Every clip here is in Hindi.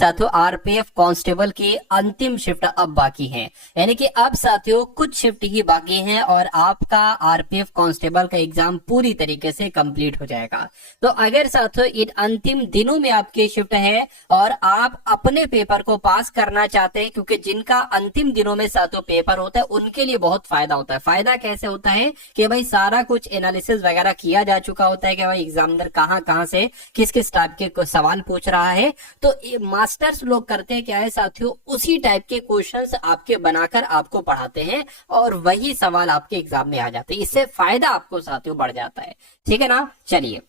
साथियों आरपीएफ कांस्टेबल की अंतिम शिफ्ट अब बाकी है, यानी कि अब साथियों कुछ शिफ्ट ही बाकी हैं और आपका आरपीएफ कांस्टेबल का एग्जाम पूरी तरीके से कंप्लीट हो जाएगा। तो अगर साथियों इन अंतिम दिनों में आपकी शिफ्ट है और आप अपने पेपर को पास करना चाहते हैं, क्योंकि जिनका अंतिम दिनों में साथियों पेपर होता है उनके लिए बहुत फायदा होता है। फायदा कैसे होता है कि भाई सारा कुछ एनालिसिस वगैरह किया जा चुका होता है कि भाई एग्जामिनर कहाँ कहाँ से किस किस टाइप के सवाल पूछ रहा है। तो मास्टर्स लोग करते हैं क्या है साथियों, उसी टाइप के क्वेश्चंस आपके बनाकर आपको पढ़ाते हैं और वही सवाल आपके एग्जाम में आ जाते हैं। इससे फायदा आपको साथियों बढ़ जाता है, ठीक है ना। चलिए,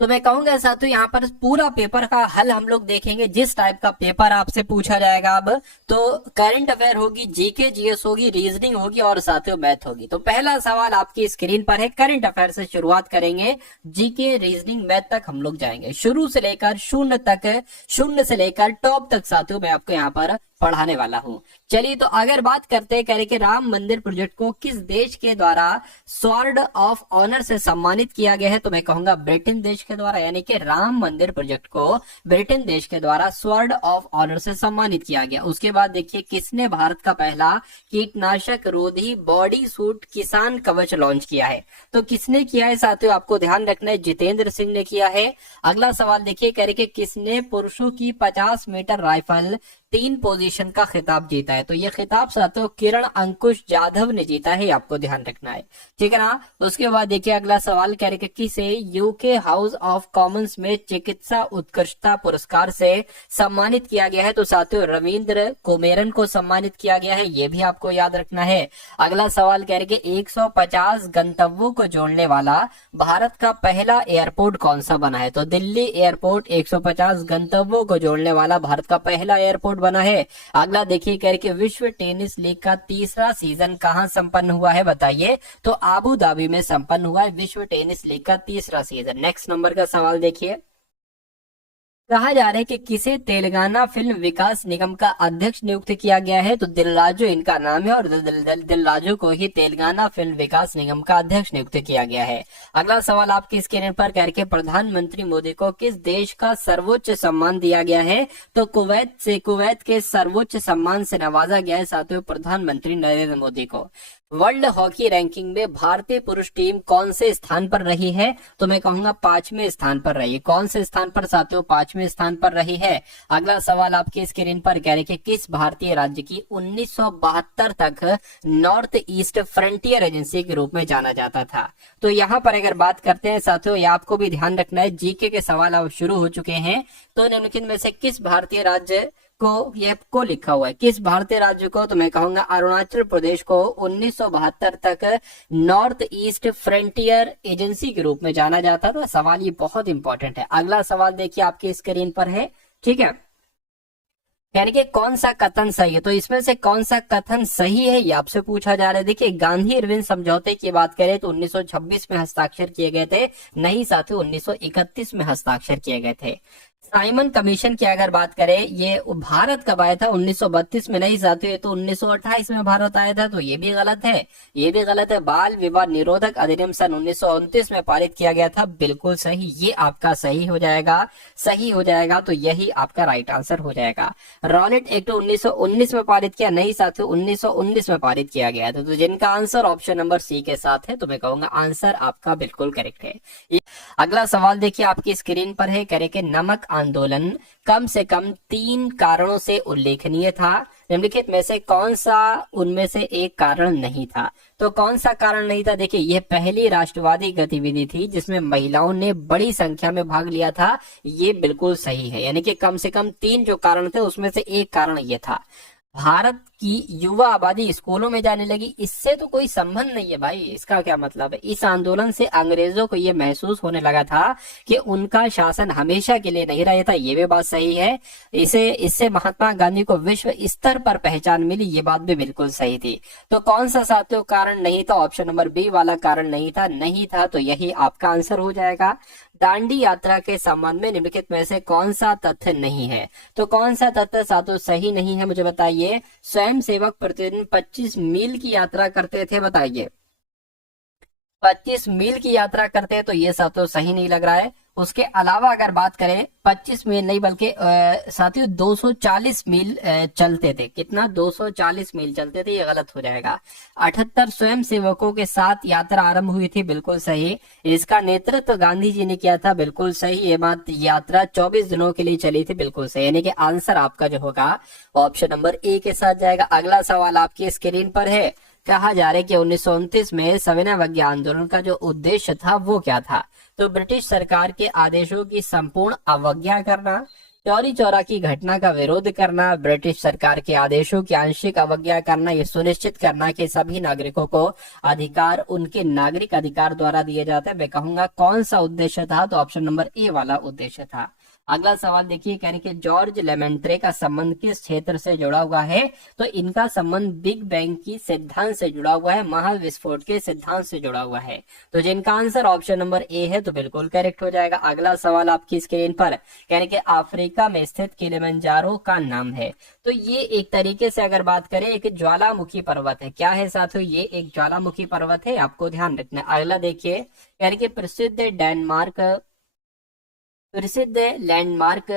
तो मैं कहूंगा साथियों यहाँ पर पूरा पेपर का हल हम लोग देखेंगे। जिस टाइप का पेपर आपसे पूछा जाएगा अब, तो करंट अफेयर होगी, जीके जीएस होगी, रीजनिंग होगी और साथियों मैथ होगी। तो पहला सवाल आपकी स्क्रीन पर है, करंट अफेयर से शुरुआत करेंगे, जीके रीजनिंग मैथ तक हम लोग जाएंगे, शुरू से लेकर शून्य तक, शून्य से लेकर टॉप तक साथियों मैं आपको यहाँ पर पढ़ाने वाला हूं। चलिए, तो अगर बात करते हैं, कह रहे कि राम मंदिर प्रोजेक्ट को किस देश के द्वारा स्वॉर्ड ऑफ ऑनर से सम्मानित किया गया है, तो मैं कहूंगा ब्रिटेन देश के द्वारा, यानी कि राम मंदिर प्रोजेक्ट को ब्रिटेन देश के द्वारा स्वॉर्ड ऑफ ऑनर से सम्मानित किया गया। उसके बाद देखिए, किसने भारत का पहला कीटनाशक रोधी बॉडी सूट किसान कवच लॉन्च किया है, तो किसने किया है साथियों, आपको ध्यान रखना है, जितेंद्र सिंह ने किया है। अगला सवाल देखिए, कह रहे कि किसने पुरुषों की 50 मीटर राइफल 3 पोजीशन का खिताब जीता है, तो ये खिताब साथियों किरण अंकुश जाधव ने जीता है, आपको ध्यान रखना है, ठीक है ना। उसके बाद देखिए अगला सवाल, कह रहे कि किसे यूके हाउस ऑफ कॉमन्स में चिकित्सा उत्कृष्टता पुरस्कार से सम्मानित किया गया है, तो साथियों रविंद्र कुमेरन को सम्मानित किया गया है, ये भी आपको याद रखना है। अगला सवाल कह रहे कि 150 गंतव्यों को जोड़ने वाला भारत का पहला एयरपोर्ट कौन सा बना है, तो दिल्ली एयरपोर्ट 150 गंतव्यों को जोड़ने वाला भारत का पहला एयरपोर्ट बना है। अगला देखिए, कह रहे कि विश्व टेनिस लीग का तीसरा सीजन कहां संपन्न हुआ है, बताइए, तो आबू धाबी में संपन्न हुआ है विश्व टेनिस लीग का तीसरा सीजन। नेक्स्ट नंबर का सवाल देखिए, कहा जा रहा है कि किसे तेलंगाना फिल्म विकास निगम का अध्यक्ष नियुक्त किया गया है, तो दिलराजू इनका नाम है और दिलराजू को ही तेलंगाना फिल्म विकास निगम का अध्यक्ष नियुक्त किया गया है। अगला सवाल आपकी स्क्रीन पर, कह के प्रधानमंत्री मोदी को किस देश का सर्वोच्च सम्मान दिया गया है, तो कुवैत के सर्वोच्च सम्मान से नवाजा गया है साथियों प्रधानमंत्री नरेंद्र मोदी को। वर्ल्ड हॉकी रैंकिंग में भारतीय पुरुष टीम कौन से स्थान पर रही है, तो मैं कहूंगा 5वें स्थान पर रही है। कौन से स्थान पर साथियों, 5वें स्थान पर रही है। अगला सवाल आपके स्क्रीन पर, कह रहे कि किस भारतीय राज्य की 1972 तक नॉर्थ ईस्ट फ्रंटियर एजेंसी के रूप में जाना जाता था, तो यहाँ पर अगर बात करते हैं साथियों, ये आपको भी ध्यान रखना है, जीके के सवाल अब शुरू हो चुके हैं, तो निम्नलिखित में से किस भारतीय राज्य को ये को लिखा हुआ है, किस भारतीय राज्य को, तो मैं कहूंगा अरुणाचल प्रदेश को 1972 तक नॉर्थ ईस्ट फ्रंटियर एजेंसी के रूप में जाना जाता था। सवाल ये बहुत इंपॉर्टेंट है। अगला सवाल देखिए आपके स्क्रीन पर है, ठीक है, यानी कि कौन सा कथन सही है, तो इसमें से कौन सा कथन सही है ये आपसे पूछा जा रहा है। देखिए, गांधी इरविन समझौते की बात करें तो 1926 में हस्ताक्षर किए गए थे, नहीं साथियों 1931 में हस्ताक्षर किए गए थे। साइमन कमीशन की अगर बात करें, ये भारत कब आया था, 1932 में, नहीं साथियों ये तो 1928 में भारत आया था, तो ये भी गलत है, ये भी गलत है। बाल विवाह निरोधक अधिनियम सन 1929 में पारित किया गया था, बिल्कुल सही, ये आपका सही हो जाएगा, सही हो जाएगा, तो यही आपका राइट आंसर हो जाएगा। रॉलेट एक्ट 1919 में पारित किया, नहीं साथियों 1919 में पारित किया गया था, तो जिनका आंसर ऑप्शन नंबर सी के साथ है, तो मैं कहूंगा आंसर आपका बिल्कुल करेक्ट है। अगला सवाल देखिए आपकी स्क्रीन पर है, कह रहे कि नमक आंदोलन कम से कम 3 कारणों से उल्लेखनीय था, निम्नलिखित में से कौन सा उनमें से एक कारण नहीं था, तो कौन सा कारण नहीं था। देखिए, यह पहली राष्ट्रवादी गतिविधि थी जिसमें महिलाओं ने बड़ी संख्या में भाग लिया था, ये बिल्कुल सही है, यानी कि कम से कम 3 जो कारण थे उसमें से एक कारण ये था। भारत की युवा आबादी स्कूलों में जाने लगी, इससे तो कोई संबंध नहीं है भाई, इसका क्या मतलब है। इस आंदोलन से अंग्रेजों को यह महसूस होने लगा था कि उनका शासन हमेशा के लिए नहीं रहता, ये भी बात सही है। इससे महात्मा गांधी को विश्व स्तर पर पहचान मिली, ये बात भी बिल्कुल सही थी। तो कौन सा साथियों कारण नहीं था, ऑप्शन नंबर बी वाला कारण नहीं था, नहीं था, तो यही आपका आंसर हो जाएगा। दांडी यात्रा के संबंध में निम्नलिखित में से कौन सा तथ्य नहीं है, तो कौन सा तथ्य साथियों सही नहीं है, मुझे बताइए। स्वयं सेवक प्रतिदिन 25 मील की यात्रा करते थे, बताइए 25 मील की यात्रा करते हैं, तो ये साथियों सही नहीं लग रहा है। उसके अलावा अगर बात करें 25 मील नहीं बल्कि साथियों 240 मील चलते थे। कितना? 240 मील चलते थे, ये गलत हो जाएगा। 78 स्वयं सेवकों के साथ यात्रा आरंभ हुई थी, बिल्कुल सही। इसका नेतृत्व गांधी जी ने किया था, बिल्कुल सही। ये बात, यात्रा 24 दिनों के लिए चली थी, बिल्कुल सही। यानी कि आंसर आपका जो होगा ऑप्शन नंबर ए के साथ जाएगा। अगला सवाल आपकी स्क्रीन पर है। कहा जा रहा है कि 1929 में सविनय अवज्ञा आंदोलन का जो उद्देश्य था वो क्या था? तो ब्रिटिश सरकार के आदेशों की संपूर्ण अवज्ञा करना, चौरी चौरा की घटना का विरोध करना, ब्रिटिश सरकार के आदेशों की आंशिक अवज्ञा करना, ये सुनिश्चित करना कि सभी नागरिकों को अधिकार उनके नागरिक अधिकार द्वारा दिए जाते हैं। मैं कहूंगा कौन सा उद्देश्य था? तो ऑप्शन नंबर ए वाला उद्देश्य था। अगला सवाल देखिए, कह रहे कि जॉर्ज लेमेंट्रे का संबंध किस क्षेत्र से जुड़ा हुआ है? तो इनका संबंध बिग बैंग की सिद्धांत से जुड़ा हुआ है, महाविस्फोट के सिद्धांत से जुड़ा हुआ है। तो जिनका आंसर ऑप्शन नंबर ए है तो बिल्कुल करेक्ट हो जाएगा। अगला सवाल आपकी स्क्रीन पर, कह रहे कि अफ्रीका में स्थित किलिमंजारो का नाम है। तो ये एक तरीके से अगर बात करें एक ज्वालामुखी पर्वत है। क्या है साथियों? ये एक ज्वालामुखी पर्वत है, आपको ध्यान रखना है। अगला देखिए, कह रहे कि प्रसिद्ध लैंडमार्क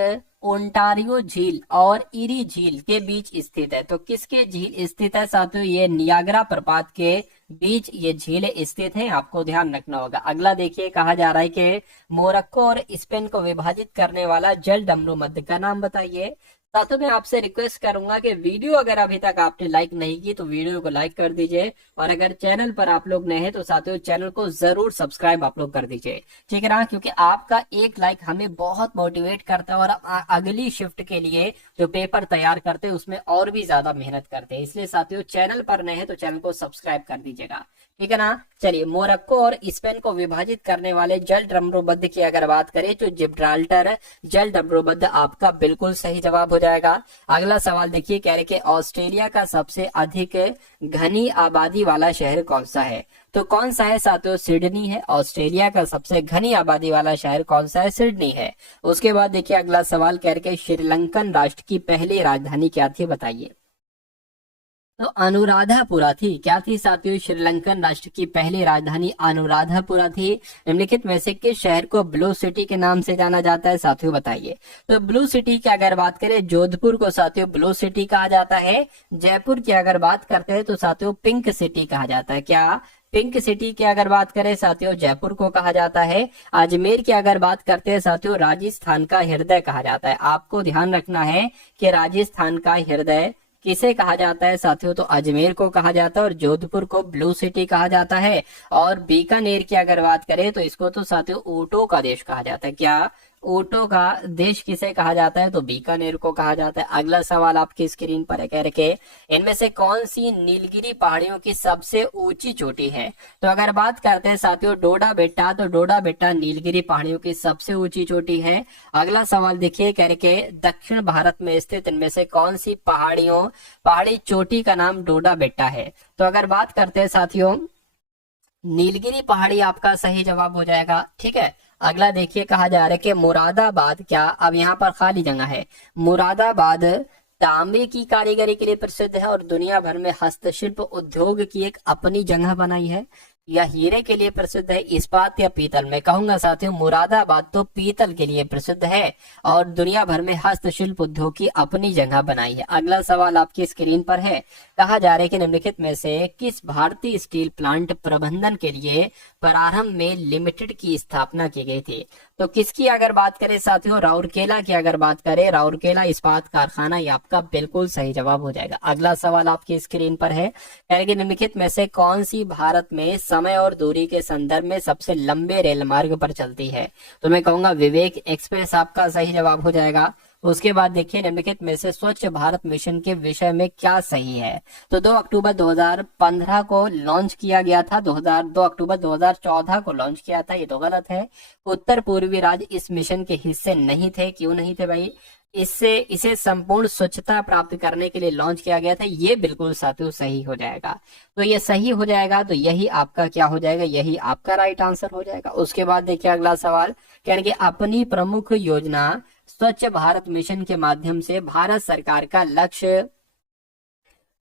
ओंटारियो झील और इरी झील के बीच स्थित है। तो किसके झील स्थित है साथियों? ये नियाग्रा प्रपात के बीच ये झील स्थित है, आपको ध्यान रखना होगा। अगला देखिए, कहा जा रहा है कि मोरक्को और स्पेन को विभाजित करने वाला जल डमरू मध्य का नाम बताइए। साथियों मैं आपसे रिक्वेस्ट करूंगा कि वीडियो अगर अभी तक आपने लाइक नहीं की तो वीडियो को लाइक कर दीजिए, और अगर चैनल पर आप लोग नए हैं तो साथियों चैनल को जरूर सब्सक्राइब आप लोग कर दीजिए, ठीक है ना? क्योंकि आपका एक लाइक हमें बहुत मोटिवेट करता है और अगली शिफ्ट के लिए जो पेपर तैयार करते हैं उसमें और भी ज्यादा मेहनत करते हैं। इसलिए साथियों चैनल पर नए हैं तो चैनल को सब्सक्राइब कर दीजिएगा, ठीक है ना? चलिए, मोरक्को और स्पेन को विभाजित करने वाले जल डमरूबंध की अगर बात करें तो जिब्राल्टर जल डमरूबंध आपका बिल्कुल सही जवाब हो जाएगा। अगला सवाल देखिए, कह रहे कि ऑस्ट्रेलिया का सबसे अधिक घनी आबादी वाला शहर कौन सा है? तो कौन सा है साथियों? सिडनी है। ऑस्ट्रेलिया का सबसे घनी आबादी वाला शहर कौन सा है? सिडनी है। उसके बाद देखिए अगला सवाल, कह रहे कि श्रीलंकन राष्ट्र की पहली राजधानी क्या थी बताइए। तो अनुराधापुरा थी। क्या थी साथियों? श्रीलंकन राष्ट्र की पहली राजधानी अनुराधापुरा थी। निम्नलिखित में से किस शहर को ब्लू सिटी के नाम से जाना जाता है साथियों बताइए। तो ब्लू सिटी की अगर बात करें, जोधपुर को साथियों ब्लू सिटी कहा जाता है। जयपुर की अगर बात करते हैं तो साथियों पिंक सिटी कहा जाता है। क्या? पिंक सिटी की अगर बात करें साथियों जयपुर को कहा जाता है। अजमेर की अगर बात करते हैं साथियों राजस्थान का हृदय कहा जाता है। आपको ध्यान रखना है कि राजस्थान का हृदय किसे कहा जाता है साथियों? तो अजमेर को कहा जाता है, और जोधपुर को ब्लू सिटी कहा जाता है। और बीकानेर की अगर बात करें तो इसको तो साथियों ऊंटों का देश कहा जाता है। क्या? ऊंटों का देश किसे कहा जाता है? तो बीकानेर को कहा जाता है। अगला सवाल आपकी स्क्रीन पर है, कह रखे इनमें से कौन सी नीलगिरी पहाड़ियों की सबसे ऊंची चोटी है? तो अगर बात करते हैं साथियों डोडा बेट्टा, तो डोडा बेट्टा नीलगिरी पहाड़ियों की सबसे ऊंची चोटी है। अगला सवाल देखिए, कह रखे दक्षिण भारत में स्थित इनमें से कौन सी पहाड़ी चोटी का नाम डोडा बेट्टा है? तो अगर बात करते हैं साथियों नीलगिरी पहाड़ी आपका सही जवाब हो जाएगा, ठीक है। अगला देखिए, कहा जा रहा है कि मुरादाबाद, क्या अब यहाँ पर खाली जगह है, मुरादाबाद तांबे की कारीगरी के लिए प्रसिद्ध है और दुनिया भर में हस्तशिल्प उद्योग की एक अपनी जगह बनाई है, या हीरे के लिए प्रसिद्ध है, इस्पात या पीतल? मैं कहूंगा साथियों मुरादाबाद तो पीतल के लिए प्रसिद्ध है और दुनिया भर में हस्तशिल्प उद्योग की अपनी जगह बनाई है। अगला सवाल आपकी स्क्रीन पर है, कहा जा रहा है कि निम्नलिखित में से किस भारतीय स्टील प्लांट प्रबंधन के लिए प्रारंभ में लिमिटेड की स्थापना की गई थी? तो किसकी अगर बात करें साथियों राउरकेला की अगर बात करें, राउरकेला इस्पात कारखाना, ये आपका बिल्कुल सही जवाब हो जाएगा। अगला सवाल आपकी स्क्रीन पर है, निम्नलिखित में से कौन सी भारत में समय और दूरी के संदर्भ में सबसे लंबे रेल मार्ग पर चलती है? तो मैं कहूंगा विवेक एक्सप्रेस आपका सही जवाब हो जाएगा। उसके बाद देखिए निम्नलिखित में से स्वच्छ भारत मिशन के विषय में क्या सही है? तो 2 अक्टूबर 2015 को लॉन्च किया गया था, 2 अक्टूबर 2014 को लॉन्च किया था, ये तो गलत है। उत्तर पूर्वी राज्य इस मिशन के हिस्से नहीं थे। क्यों नहीं थे भाई? इसे संपूर्ण स्वच्छता प्राप्त करने के लिए लॉन्च किया गया था, ये बिल्कुल साथियों सही हो जाएगा। तो ये सही हो जाएगा, तो यही आपका क्या हो जाएगा? यही आपका राइट आंसर हो जाएगा। उसके बाद देखिए अगला सवाल, कह कि अपनी प्रमुख योजना स्वच्छ भारत मिशन के माध्यम से भारत सरकार का लक्ष्य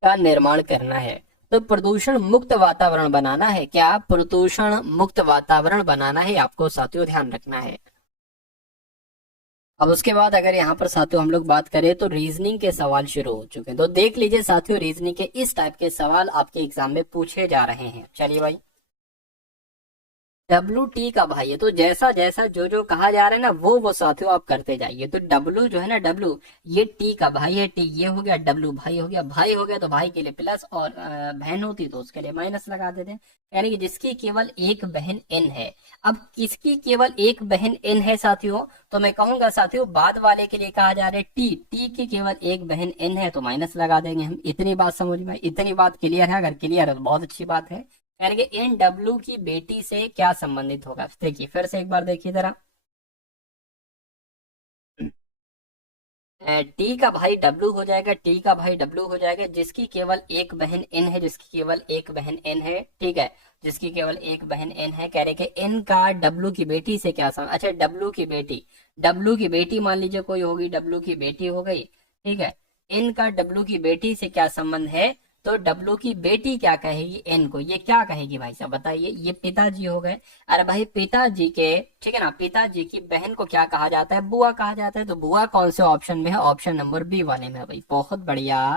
का निर्माण करना है। तो प्रदूषण मुक्त वातावरण बनाना है। क्या? प्रदूषण मुक्त वातावरण बनाना है, आपको साथियों ध्यान रखना है। अब उसके बाद अगर यहाँ पर साथियों हम लोग बात करें तो रीजनिंग के सवाल शुरू हो चुके हैं। तो देख लीजिए साथियों, रीजनिंग के इस टाइप के सवाल आपके एग्जाम में पूछे जा रहे हैं। चलिए भाई, डब्लू टी का भाई है, तो जैसा जैसा जो जो कहा जा रहा है ना वो साथियों आप करते जाइए। तो डब्लू जो है ना, डब्लू ये टी का भाई है, टी ये हो गया, डब्लू भाई हो गया, भाई हो गया तो भाई के लिए प्लस, और बहन होती तो उसके लिए माइनस लगा देते हैं। यानी कि जिसकी केवल एक बहन एन है। अब किसकी केवल एक बहन एन है साथियों, तो मैं कहूंगा साथियों बाद वाले के लिए कहा जा रहा है टी, टी की केवल एक बहन एन है तो माइनस लगा देंगे हम। इतनी बात समझ में, इतनी बात क्लियर है? अगर क्लियर है तो बहुत अच्छी बात है। यानी कि इन डब्लू की बेटी से क्या संबंधित होगा, देखिए फिर से एक बार देखिए जरा। टी का भाई डब्लू हो जाएगा, टी का भाई डब्लू हो जाएगा जिसकी केवल एक बहन एन है, जिसकी केवल एक बहन एन है, ठीक है, जिसकी केवल एक बहन एन है। कह रहे कि एन का डब्लू की बेटी से क्या संबंध। अच्छा, डब्लू की बेटी, डब्लू की बेटी मान लीजिए कोई होगी, डब्लू की बेटी हो गई, ठीक है। एन का डब्लू की बेटी से क्या संबंध है, तो डब्लू की बेटी क्या कहेगी एन को, ये क्या कहेगी भाई साहब बताइए। ये पिताजी हो गए। अरे भाई पिताजी के, ठीक है ना, पिताजी की बहन को क्या कहा जाता है, बुआ कहा जाता है। तो बुआ कौन से ऑप्शन में है, ऑप्शन नंबर बी वाले में है भाई। बहुत बढ़िया,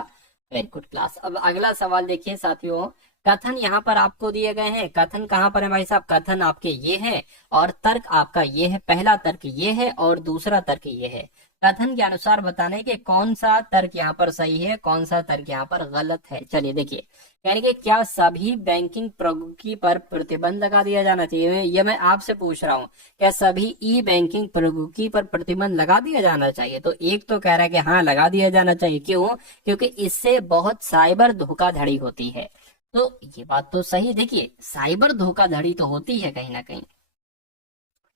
वेरी गुड क्लास। अब अगला सवाल देखिए साथियों, कथन यहाँ पर आपको दिए गए हैं। कथन कहाँ पर है भाई साहब, कथन आपके ये है और तर्क आपका ये है। पहला तर्क ये है और दूसरा तर्क ये है। कथन के अनुसार बताना है कि कौन सा तर्क यहाँ पर सही है, कौन सा तर्क यहाँ पर गलत है। चलिए देखिए, यानी कि क्या सभी बैंकिंग प्रौद्योगिकी पर प्रतिबंध लगा दिया जाना चाहिए, ये मैं आपसे पूछ रहा हूँ। क्या सभी ई बैंकिंग प्रौद्योगिकी पर प्रतिबंध लगा दिया जाना चाहिए, तो एक तो कह रहा है कि हाँ लगा दिया जाना चाहिए। क्यों, क्योंकि इससे बहुत साइबर धोखाधड़ी होती है। तो ये बात तो सही, देखिए साइबर धोखाधड़ी तो होती है कहीं ना कहीं,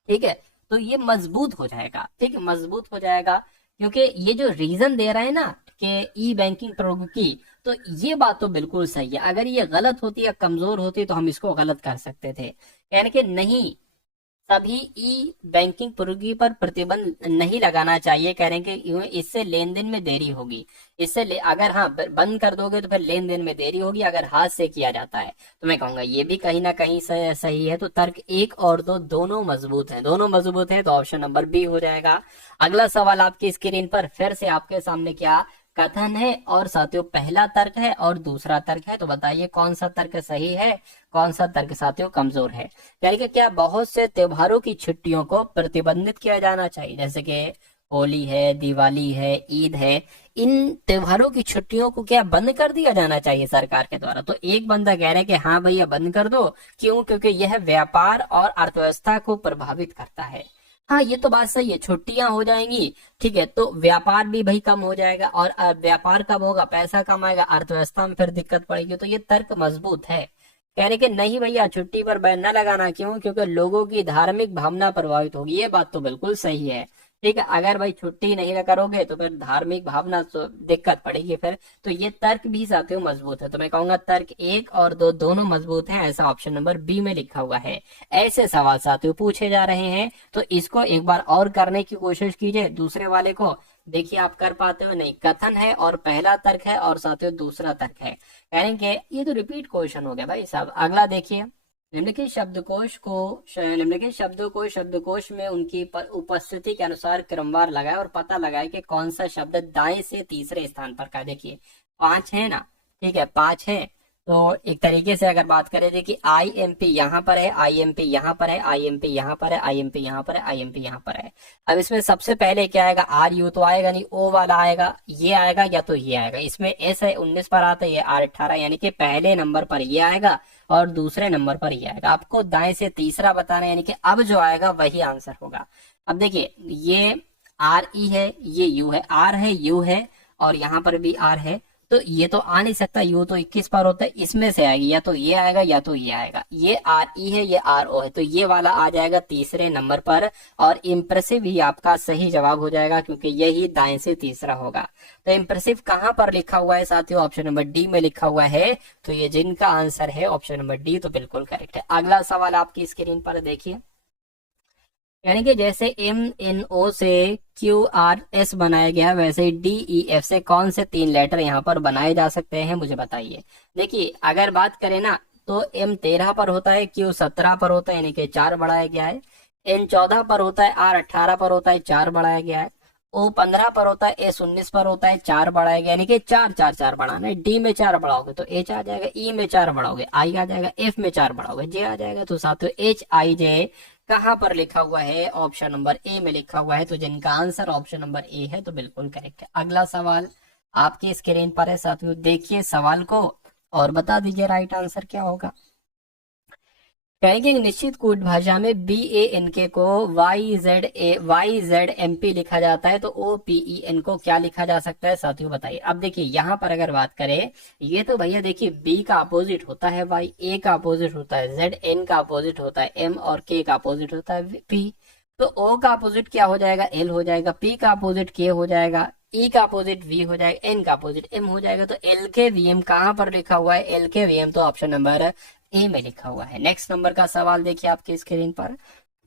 ठीक है। तो ये मजबूत हो जाएगा, ठीक है, मजबूत हो जाएगा। क्योंकि ये जो रीजन दे रहा है ना कि ई बैंकिंग प्रौद्योगिकी, तो ये बात तो बिल्कुल सही है। अगर ये गलत होती या कमजोर होती तो हम इसको गलत कर सकते थे। यानी कि नहीं, सभी ई बैंकिंग प्रौद्योगिकी पर प्रतिबंध नहीं लगाना चाहिए। कह रहे हैं कि इससे लेन देन में देरी होगी। अगर हाँ बंद कर दोगे तो फिर लेन देन में देरी होगी अगर हाथ से किया जाता है। तो मैं कहूंगा ये भी कहीं ना कहीं सही है। तो तर्क एक और दो दोनों मजबूत हैं, दोनों मजबूत हैं, तो ऑप्शन नंबर बी हो जाएगा। अगला सवाल आपकी स्क्रीन पर फिर से आपके सामने क्या कथन है और साथियों पहला तर्क है और दूसरा तर्क है। तो बताइए कौन सा तर्क सही है, कौन सा तर्क साथियों कमजोर है। यानी कि क्या बहुत से त्योहारों की छुट्टियों को प्रतिबंधित किया जाना चाहिए, जैसे कि होली है, दिवाली है, ईद है, इन त्योहारों की छुट्टियों को क्या बंद कर दिया जाना चाहिए सरकार के द्वारा। तो एक बंदा कह रहा है कि हाँ भैया बंद कर दो। क्यों, क्योंकि यह व्यापार और अर्थव्यवस्था को प्रभावित करता है। हाँ ये तो बात सही है, छुट्टियां हो जाएंगी, ठीक है, तो व्यापार भी भाई कम हो जाएगा, और व्यापार कम होगा, पैसा कम आएगा, अर्थव्यवस्था में फिर दिक्कत पड़ेगी। तो ये तर्क मजबूत है। कह रहे कि नहीं भैया छुट्टी पर बैन न लगाना। क्यों, क्योंकि लोगों की धार्मिक भावना प्रभावित होगी। ये बात तो बिल्कुल सही है, ठीक है। अगर भाई छुट्टी नहीं करोगे तो फिर धार्मिक भावना तो दिक्कत पड़ेगी फिर। तो ये तर्क भी साथियों मजबूत है। तो मैं कहूंगा तर्क एक और दो दोनों मजबूत हैं, ऐसा ऑप्शन नंबर बी में लिखा हुआ है। ऐसे सवाल साथियों पूछे जा रहे हैं, तो इसको एक बार और करने की कोशिश कीजिए। दूसरे वाले को देखिए आप कर पाते हो नहीं। कथन है और पहला तर्क है और साथियों दूसरा तर्क है, यानी कि ये तो रिपीट क्वेश्चन हो गया भाई साहब। अगला देखिए, निम्नलिखित शब्दकोश को, निम्नलिखित शब्दों को शब्दकोश में उनकी उपस्थिति के अनुसार क्रमवार लगाए और पता लगाए कि कौन सा शब्द दाएं से तीसरे स्थान पर का है। देखिए 5 है ना, ठीक है, 5 है। तो एक तरीके से अगर बात करें, देखिए आई एम पी यहाँ पर है, आई एम पी यहाँ पर है, आई एम पी यहाँ पर है, आई एम पी यहाँ पर है, आई एम पी यहाँ पर है। अब इसमें सबसे पहले क्या आएगा, आर यू तो आएगा नहीं, ओ वाला आएगा, ये आएगा या तो ये आएगा। इसमें एस है 19 पर आता है, ये आर 18, यानी कि पहले नंबर पर ये आएगा और दूसरे नंबर पर ये आएगा। आपको दाएं से तीसरा बताना है, यानी कि अब जो आएगा वही आंसर होगा। अब देखिए ये आर ई है, ये यू है, आर है यू है और यहाँ पर भी आर है। तो ये तो आ नहीं सकता, यू तो 21 पर होता है, इसमें से आएगी, या तो ये आएगा या तो ये आएगा। ये आर ई है, ये आर ओ है, तो ये वाला आ जाएगा तीसरे नंबर पर। और इम्प्रेसिव ही आपका सही जवाब हो जाएगा, क्योंकि यही दाएं से तीसरा होगा। तो इम्प्रेसिव कहाँ पर लिखा हुआ है साथियों, ऑप्शन नंबर डी में लिखा हुआ है। तो ये जिनका आंसर है ऑप्शन नंबर डी, तो बिल्कुल करेक्ट है। अगला सवाल आपकी स्क्रीन पर देखिए, यानी कि जैसे एम एन ओ से क्यू आर एस बनाया गया, वैसे डी ई एफ से कौन से 3 लेटर यहाँ पर बनाए जा सकते हैं, मुझे बताइए। देखिए अगर बात करें ना, तो एम 13 पर होता है, क्यू 17 पर होता है, यानी कि 4 बढ़ाया गया है। N 14 पर होता है, R 18 पर होता है, 4 बढ़ाया गया है। O 15 पर होता है, S 19 पर होता है, 4 बढ़ाया गया, यानी कि 4 4 4 बढ़ाना है। D में 4 बढ़ाओगे तो H आ जाएगा, E में 4 बढ़ाओगे I आ जाएगा, F में 4 बढ़ाओगे J आ जाएगा। तो साथियों HIJ कहाँ पर लिखा हुआ है? ऑप्शन नंबर ए में लिखा हुआ है। तो जिनका आंसर ऑप्शन नंबर ए है तो बिल्कुल करेक्ट है। अगला सवाल आपकी स्क्रीन पर है साथियों, देखिए सवाल को और बता दीजिए राइट आंसर क्या होगा। कहेंगे निश्चित कूट भाषा में BANK को YZMP लिखा जाता है, तो OPEN को क्या लिखा जा सकता है साथियों बताइए। अब देखिए यहाँ पर अगर बात करें, ये तो भैया देखिए B का अपोजिट होता है Y, A का अपोजिट होता है Z, N का अपोजिट होता है M और K का अपोजिट होता है P। तो O का अपोजिट क्या हो जाएगा? L हो जाएगा, P का अपोजिट K हो जाएगा, E का अपोजिट V हो जाएगा, N का अपोजिट M हो जाएगा। तो LKVM कहाँ पर लिखा हुआ है? LKVM तो ऑप्शन नंबर ए में लिखा हुआ है। नेक्स्ट नंबर का सवाल देखिए आपकी स्क्रीन पर,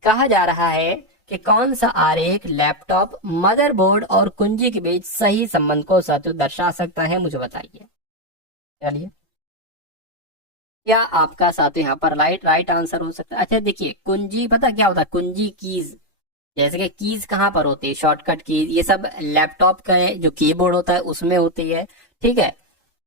कहा जा रहा है कि कौन सा आरेख लैपटॉप, मदरबोर्ड और कुंजी के बीच सही संबंध को साथियों दर्शा सकता है, मुझे बताइए। चलिए क्या आपका साथियों यहाँ पर राइट आंसर हो सकता है? अच्छा देखिए कुंजी पता क्या होता है? कुंजी कीज, जैसे कि कीज कहाँ पर होती है? शॉर्टकट कीज, ये सब लैपटॉप का जो कीबोर्ड होता है उसमें होती है। ठीक है,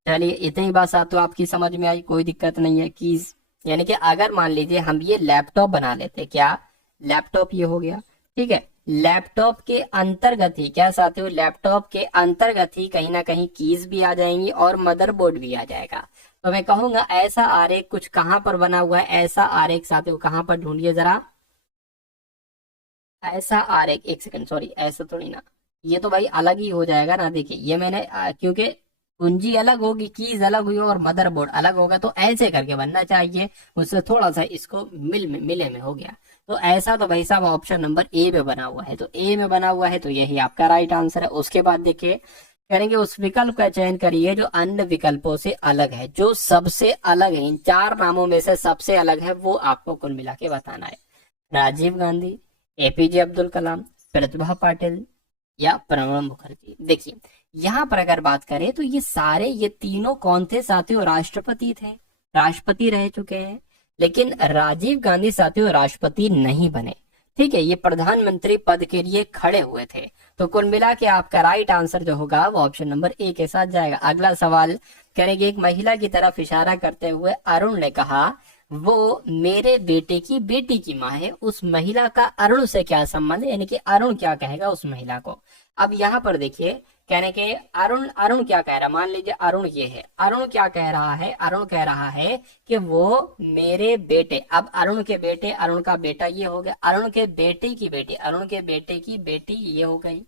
चलिए इतनी बात साथियों आपकी समझ में आई, कोई दिक्कत नहीं है। कीज यानी कि अगर मान लीजिए हम ये लैपटॉप बना लेते, क्या लैपटॉप ये हो गया, ठीक है, लैपटॉप के अंतर्गत ही क्या साथियों, लैपटॉप के अंतर्गत ही कहीं ना कहीं कीज भी आ जाएंगी और मदरबोर्ड भी आ जाएगा। तो मैं कहूंगा ऐसा आरेख कुछ कहां पर बना हुआ है, ऐसा आरेख साथियों कहां पर ढूंढिए जरा। ऐसा आरेख, एक सेकंड सॉरी, ऐसा थोड़ी ना, ये तो भाई अलग ही हो जाएगा ना। देखिए ये मैंने क्योंकि कुंजी अलग होगी, कीज अलग हुई और मदरबोर्ड अलग होगा, तो ऐसे करके बनना चाहिए, उससे थोड़ा सा इसको मिले में हो गया। तो ऐसा तो भाई साहब ऑप्शन नंबर ए में बना हुआ है, तो ए में बना हुआ है तो यही आपका राइट आंसर है। उसके बाद देखिए करेंगे उस विकल्प का चयन करिए जो अन्य विकल्पों से अलग है, जो सबसे अलग है, इन 4 नामों में से सबसे अलग है वो आपको कुल मिला के बताना है। राजीव गांधी, APJ अब्दुल कलाम, प्रतिभा पाटिल या प्रणब मुखर्जी। देखिए यहाँ पर अगर बात करें तो ये तीनों कौन थे साथियों? राष्ट्रपति थे, राष्ट्रपति रह चुके हैं। लेकिन राजीव गांधी साथियों राष्ट्रपति नहीं बने, ठीक है, ये प्रधानमंत्री पद के लिए खड़े हुए थे। तो कुल मिला के आपका राइट आंसर जो होगा वो ऑप्शन नंबर ए के साथ जाएगा। अगला सवाल करेंगे, एक महिला की तरफ इशारा करते हुए अरुण ने कहा वो मेरे बेटे की बेटी की माँ है, उस महिला का अरुण से क्या संबंध है? यानी कि अरुण क्या कहेगा उस महिला को। अब यहाँ पर देखिए कहने के अरुण अरुण क्या कह रहा है, मान लीजिए अरुण ये है, अरुण क्या कह रहा है? अरुण कह रहा है कि वो मेरे बेटे, अब अरुण के बेटे, अरुण का बेटा ये हो गया, अरुण के बेटे की बेटी, अरुण के बेटे की बेटी ये हो गई,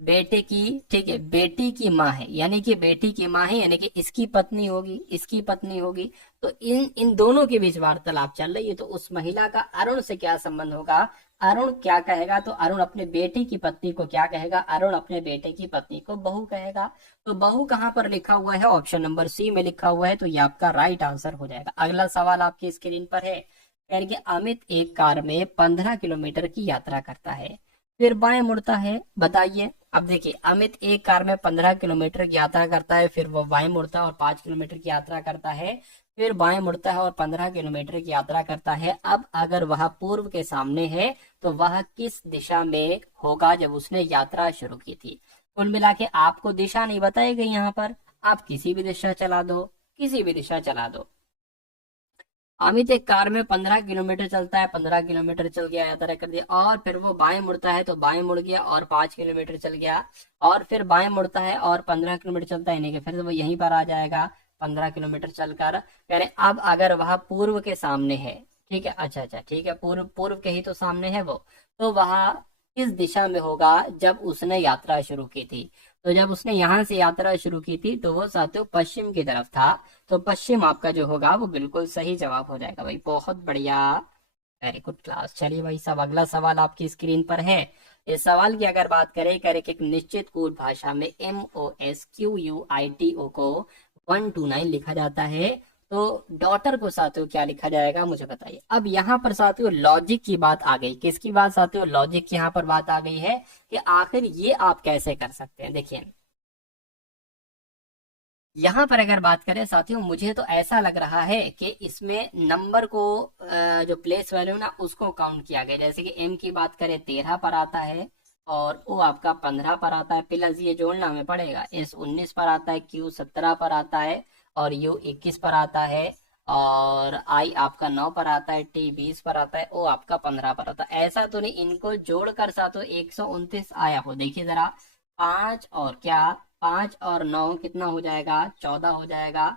बेटे की, ठीक है, बेटी की माँ है, यानी कि बेटी की माँ है, यानी कि इसकी पत्नी होगी, इसकी पत्नी होगी। तो इन इन दोनों के बीच वार्तालाप चल रही है, तो उस महिला का अरुण से क्या संबंध होगा? अरुण क्या कहेगा? तो अरुण अपने बेटे की पत्नी को क्या कहेगा? अरुण अपने बेटे की पत्नी को बहू कहेगा। तो बहू कहाँ पर लिखा हुआ है? ऑप्शन नंबर सी में लिखा हुआ है, तो ये आपका राइट आंसर हो जाएगा। अगला सवाल आपकी स्क्रीन पर है, यानी कि अमित एक कार में 15 किलोमीटर की यात्रा करता है, फिर बाएं मुड़ता है, बताइए। अब देखिए अमित एक कार में 15 किलोमीटर की यात्रा करता है, फिर वो बाएं मुड़ता है और 5 किलोमीटर की यात्रा करता है, फिर बाएं मुड़ता है और 15 किलोमीटर की यात्रा करता है। अब अगर वह पूर्व के सामने है तो वह किस दिशा में होगा जब उसने यात्रा शुरू की थी? कुल मिला के आपको दिशा नहीं बताई गई यहाँ पर, आप किसी भी दिशा चला दो, किसी भी दिशा चला दो। अमित एक कार में 15 किलोमीटर चलता है, 15 किलोमीटर चल गया, यात्रा कर दिया, और फिर वो बाएं मुड़ता है तो बाएं मुड़ गया और 5 किलोमीटर चल गया, और फिर बाएं मुड़ता है और 15 किलोमीटर चलता है, नहीं कि फिर वो यहीं पर आ जाएगा 15 किलोमीटर चलकर। कह रहे अब अगर वह पूर्व के सामने है, ठीक है, अच्छा अच्छा ठीक है, पूर्व पूर्व के ही तो सामने है वो, तो वह किस दिशा में होगा जब उसने यात्रा शुरू की थी? तो जब उसने यहाँ से यात्रा शुरू की थी तो वो साथियों पश्चिम की तरफ था, तो पश्चिम आपका जो होगा वो बिल्कुल सही जवाब हो जाएगा भाई, बहुत बढ़िया, वेरी गुड क्लास। चलिए भाई साहब अगला सवाल आपकी स्क्रीन पर है। इस सवाल की अगर बात करें, करें कि एक निश्चित कूट भाषा में MOSQUITO को 1 to 9 लिखा जाता है, तो डॉटर को साथियों क्या लिखा जाएगा मुझे बताइए। अब यहाँ पर साथियों लॉजिक की बात आ गई, किसकी बात साथियों? लॉजिक की यहाँ पर बात आ गई है कि आखिर ये आप कैसे कर सकते हैं। देखिए यहाँ पर अगर बात करें साथियों, मुझे तो ऐसा लग रहा है कि इसमें नंबर को जो प्लेस वैल्यू ना उसको काउंट किया गया। जैसे कि एम की बात करें 13 पर आता है, और ओ आपका 15 पर आता है, प्लस ये जोड़ना हमें पड़ेगा, एस 19 पर आता है, क्यू 17 पर आता है, और यू 21 पर आता है, और आई आपका 9 पर आता है, टी 20 पर आता है, ओ आपका 15 पर आता है। ऐसा तो नहीं इनको जोड़कर साथियों 129 आया हो। देखिए जरा, पांच और क्या, 5 और 9 कितना हो जाएगा, 14 हो जाएगा।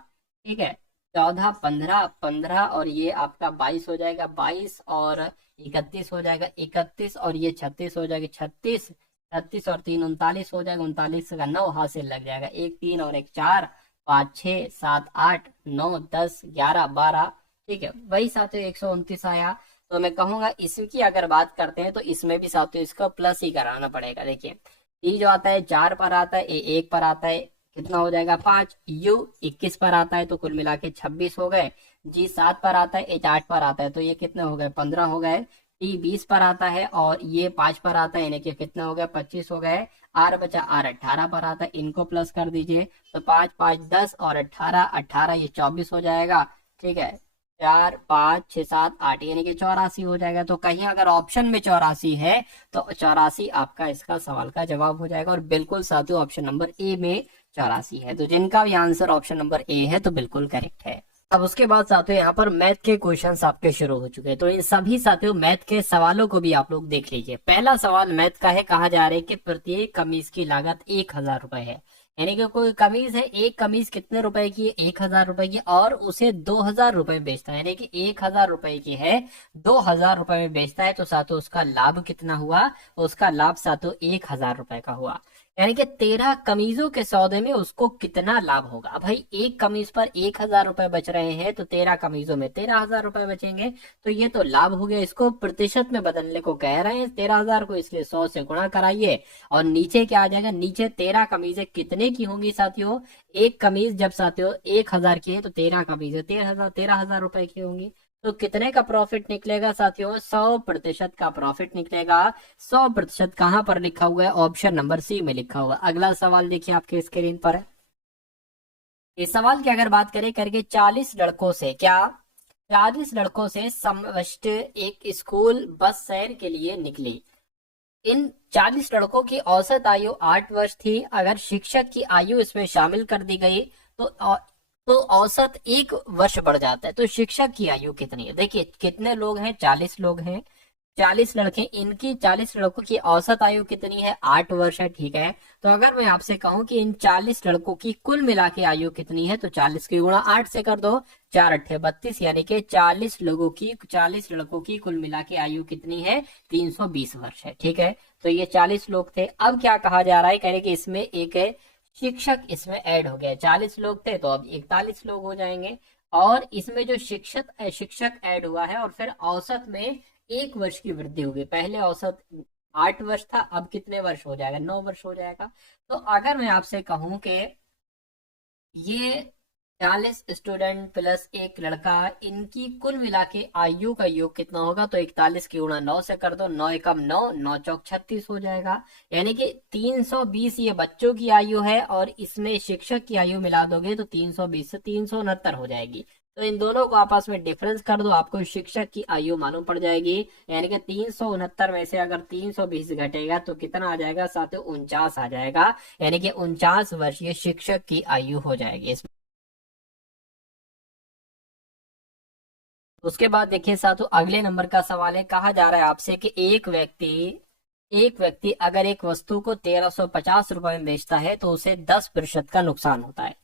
ठीक है, 14, 15, 15 और ये आपका 22 हो जाएगा, 22 और 31 हो जाएगा, 31 और ये 36 हो जाएगा, 36, 36 और 3 39 हो जाएगा, 39 का 9 हाथ से लग जाएगा, एक 3 और एक 4, 5 6 7 8 9 10 11 12। ठीक है, वही साथियों 129 आया। तो मैं कहूंगा इसकी अगर बात करते हैं तो इसमें भी साथियों इसका प्लस ही कराना पड़ेगा। देखिए, टी जो आता है 4 पर आता है, ए 1 पर आता है, कितना हो जाएगा 5, यू 21 पर आता है तो कुल मिला के 26 हो गए, जी 7 पर आता है, एच 8 पर आता है तो ये कितने हो गए 15 हो गए, टी 20 पर आता है और ये 5 पर आता है, यानी कि कितने हो गए 25 हो गए, आर बचा, आर 18 पर आता है, इनको प्लस कर दीजिए तो 5 5 10 और 18 18 ये 24 हो जाएगा। ठीक है, 4 5 6 7 8 यानी कि 84 हो जाएगा। तो कहीं अगर ऑप्शन में 84 है तो 84 आपका इसका सवाल का जवाब हो जाएगा, और बिल्कुल साथियों ऑप्शन नंबर ए में 84 है। तो जिनका भी आंसर ऑप्शन नंबर ए है तो बिल्कुल करेक्ट है। अब उसके बाद साथियों यहाँ पर मैथ के क्वेश्चंस आपके शुरू हो चुके हैं, तो इन सभी साथियों मैथ के सवालों को भी आप लोग देख लीजिए। पहला सवाल मैथ का है, कहा जा रहा है कि प्रत्येक कमीज की लागत 1000 रुपए है। यानी कि कोई कमीज है, एक कमीज कितने रुपए की है, 1000 रुपए की, और उसे 2000 रुपए में बेचता है, यानी कि 1000 रुपए की है, 2000 रुपए में बेचता है, तो साथियों उसका लाभ कितना हुआ, उसका लाभ साथियों 1000 रुपए का हुआ। यानी कि 13 कमीजों के सौदे में उसको कितना लाभ होगा। भाई एक कमीज पर 1000 रुपए बच रहे हैं तो 13 कमीजों में 13,000 रुपए बचेंगे, तो ये तो लाभ हो गया। इसको प्रतिशत में बदलने को कह रहे हैं 13,000 को, इसलिए 100 से गुणा कराइए और नीचे क्या आ जाएगा, नीचे 13 कमीजें कितने की होंगी साथियों, एक कमीज जब साथियों 1000 की है तो 13 कमीजें 13,000 रुपए की होंगी। तो कितने का प्रॉफिट निकलेगा साथियों, 100% का प्रॉफिट निकलेगा। 100% कहां पर लिखा हुआ है, ऑप्शन नंबर सी में लिखा हुआ है। अगला सवाल देखिए आपके स्क्रीन पर है। इस सवाल की अगर बात करें करके 40 लड़कों से, क्या 40 लड़कों से समवस्त एक स्कूल बस सैर के लिए निकली। इन 40 लड़कों की औसत आयु 8 वर्ष थी। अगर शिक्षक की आयु इसमें शामिल कर दी गई तो तो औसत 1 वर्ष बढ़ जाता है। तो शिक्षक की आयु कितनी है, देखिए कितने लोग हैं, 40 लोग हैं, 40 लड़के, इनकी 40 लड़कों की औसत आयु कितनी है, 8 वर्ष है। ठीक है, तो अगर मैं आपसे कहूं कि इन 40 लड़कों की कुल मिला के आयु कितनी है, तो 40 की गुणा 8 से कर दो, 4 8 32, यानी कि 40 लड़कों की कुल मिला के आयु कितनी है, 320 वर्ष है। ठीक है, तो ये 40 लोग थे। अब क्या कहा जा रहा है, कह रहे कि इसमें एक शिक्षक इसमें ऐड हो गया, 40 लोग थे तो अब 41 लोग हो जाएंगे, और इसमें जो शिक्षक ऐड हुआ है, और फिर औसत में 1 वर्ष की वृद्धि होगी। पहले औसत 8 वर्ष था, अब कितने वर्ष हो जाएगा, 9 वर्ष हो जाएगा। तो अगर मैं आपसे कहूं कि ये 40 स्टूडेंट प्लस एक लड़का, इनकी कुल मिला के आयु का योग कितना होगा, तो 41 की गुणा 9 से कर दो, 9 एकम 9, 9 चौक 36 हो जाएगा। यानी कि 320 ये बच्चों की आयु है, और इसमें शिक्षक की आयु मिला दोगे तो 320 से 369 हो जाएगी। तो इन दोनों को आपस में डिफरेंस कर दो, आपको शिक्षक की आयु मालूम पड़ जाएगी। यानी कि 369 में से अगर 320 घटेगा तो कितना आ जाएगा साथियों, 49 आ जाएगा। यानी कि 49 वर्षीय शिक्षक की आयु हो जाएगी। उसके बाद देखिए साथियों अगले नंबर का सवाल है, कहा जा रहा है आपसे कि एक व्यक्ति अगर एक वस्तु को 1350 रुपए में बेचता है तो उसे 10% का नुकसान होता है।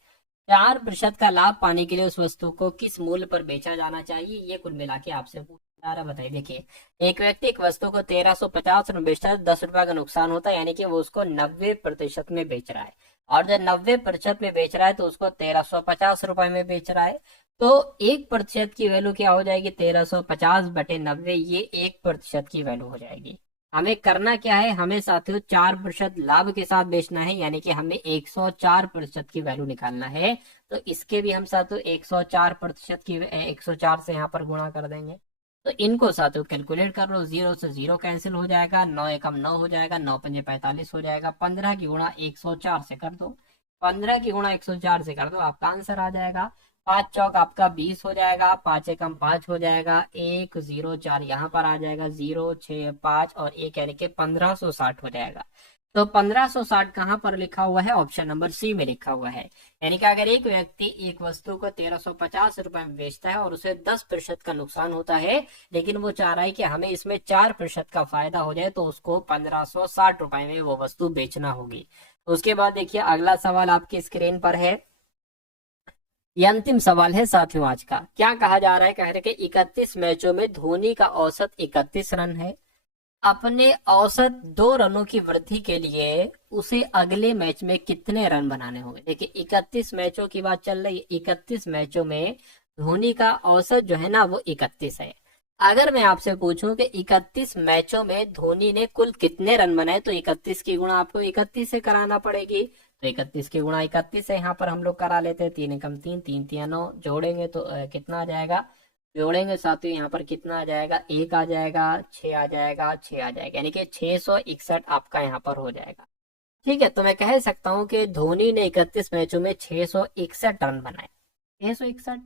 4% का लाभ पाने के लिए उस वस्तु को किस मूल्य पर बेचा जाना चाहिए, ये कुल मिला के आपसे पूछा जा रहा है। बताइए, देखिए एक व्यक्ति एक वस्तु को 1350 में बेचता है, 10 रुपए का नुकसान होता है, यानी कि वो उसको 90% में बेच रहा है, और जब 90% में बेच रहा है तो उसको 1350 रुपए में बेच रहा है। तो 1% की वैल्यू क्या हो जाएगी, 1350/90, ये 1% की वैल्यू हो जाएगी। हमें करना क्या है, हमें साथियों 4% लाभ के साथ बेचना है, यानी कि हमें 104% की वैल्यू निकालना है। तो इसके भी हम साथियों 104% की 104 से यहाँ पर गुणा कर देंगे। तो इनको साथियों कैलकुलेट कर लो, 0 से 0 कैंसिल हो जाएगा, 9 एकम 9 हो जाएगा, 9 पंजे 45 हो जाएगा, 15 की गुणा 104 से कर दो, 15 की गुणा 104 से कर दो, आपका आंसर आ जाएगा। 5 चौक आपका 20 हो जाएगा, 5 एकम 5 हो जाएगा, 104 यहाँ पर आ जाएगा, 065 और 1 यानी कि 1560 हो जाएगा। तो 1560 कहाँ पर लिखा हुआ है? ऑप्शन नंबर सी में लिखा हुआ है। यानी कि अगर एक व्यक्ति एक वस्तु को 1350 रुपए में बेचता है और उसे 10% का नुकसान होता है, लेकिन वो चाह रहा है कि हमें इसमें 4% का फायदा हो जाए, तो उसको 1560 रुपए में वो वस्तु बेचना होगी। उसके बाद देखिए अगला सवाल आपकी स्क्रीन पर है। ये अंतिम सवाल है साथियों आज का। क्या कहा जा रहा है? कह रहे कि 31 मैचों में धोनी का औसत 31 रन है। अपने औसत 2 रनों की वृद्धि के लिए उसे अगले मैच में कितने रन बनाने होंगे? देखिए 31 मैचों की बात चल रही है, 31 मैचों में धोनी का औसत जो है ना वो 31 है। अगर मैं आपसे पूछूं कि 31 मैचों में धोनी ने कुल कितने रन बनाए, तो 31 की गुणा आपको 31 से कराना पड़ेगी। तो 31 की गुणा 31 है, यहाँ पर हम लोग करा लेते हैं। 3 एकम 3, 3 तिया 9, जोड़ेंगे तो कितना आ जाएगा? जोड़ेंगे साथियों यहाँ पर कितना आ जाएगा? 1 आ जाएगा, 6 आ जाएगा, 6 आ जाएगा, यानी कि 661 आपका यहाँ पर हो जाएगा। ठीक है, तो मैं कह सकता हूँ कि धोनी ने 31 मैचों में 661 रन बनाए। 661,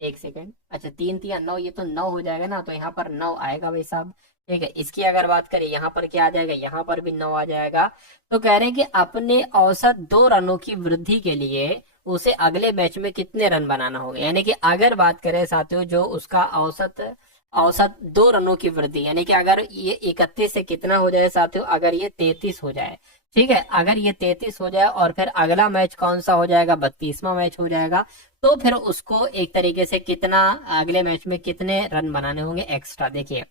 एक सेकेंड, अच्छा 3 तिया 9, ये तो 9 हो जाएगा ना, तो यहाँ पर 9 आएगा भाई साहब। ठीक है, इसकी अगर बात करें यहाँ पर क्या आ जाएगा? यहाँ पर भी 9 आ जाएगा। तो कह रहे हैं कि अपने औसत 2 रनों की वृद्धि के लिए उसे अगले मैच में कितने रन बनाना होगा। यानी कि अगर बात करें साथियों, जो उसका औसत औसत 2 रनों की वृद्धि, यानी कि अगर ये 31 से कितना हो जाए साथियों? अगर ये 33 हो जाए, ठीक है, अगर ये 33 हो जाए और फिर अगला मैच कौन सा हो जाएगा? 32वां मैच हो जाएगा। तो फिर उसको एक तरीके से कितना, अगले मैच में कितने रन बनाने होंगे एक्स्ट्रा? देखिए,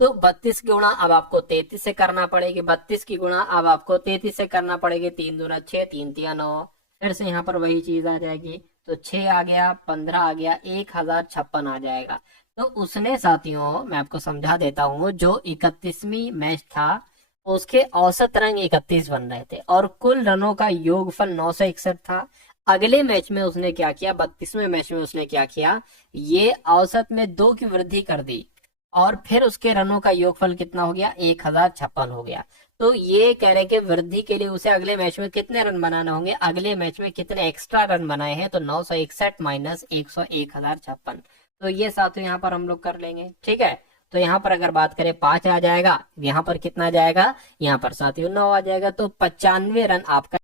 तो 32 की गुणा अब आपको 33 से करना पड़ेगी, 32 की गुणा अब आपको 33 से करना पड़ेगी। 3 दूना 6, 3 तिया 9, फिर से यहाँ पर वही चीज आ जाएगी। तो 6 आ गया, 15 आ गया, 1056 आ जाएगा। तो उसने साथियों, मैं आपको समझा देता हूँ, जो 31वीं मैच था उसके औसत रन 31 बन रहे थे और कुल रनों का योगफल 961 था। अगले मैच में उसने क्या किया? 32वें मैच में उसने क्या किया? ये औसत में 2 की वृद्धि कर दी और फिर उसके रनों का योगफल कितना हो गया? 1056 हो गया। तो ये कह रहे कि वृद्धि के लिए उसे अगले मैच में कितने रन बनाने होंगे? अगले मैच में कितने एक्स्ट्रा रन बनाए हैं? तो 961 माइनस 1056। तो ये साथियों यहाँ पर हम लोग कर लेंगे। ठीक है, तो यहाँ पर अगर बात करें 5 आ जाएगा, यहाँ पर कितना आ जाएगा? यहाँ पर साथियों 9 आ जाएगा। तो 95 रन आपका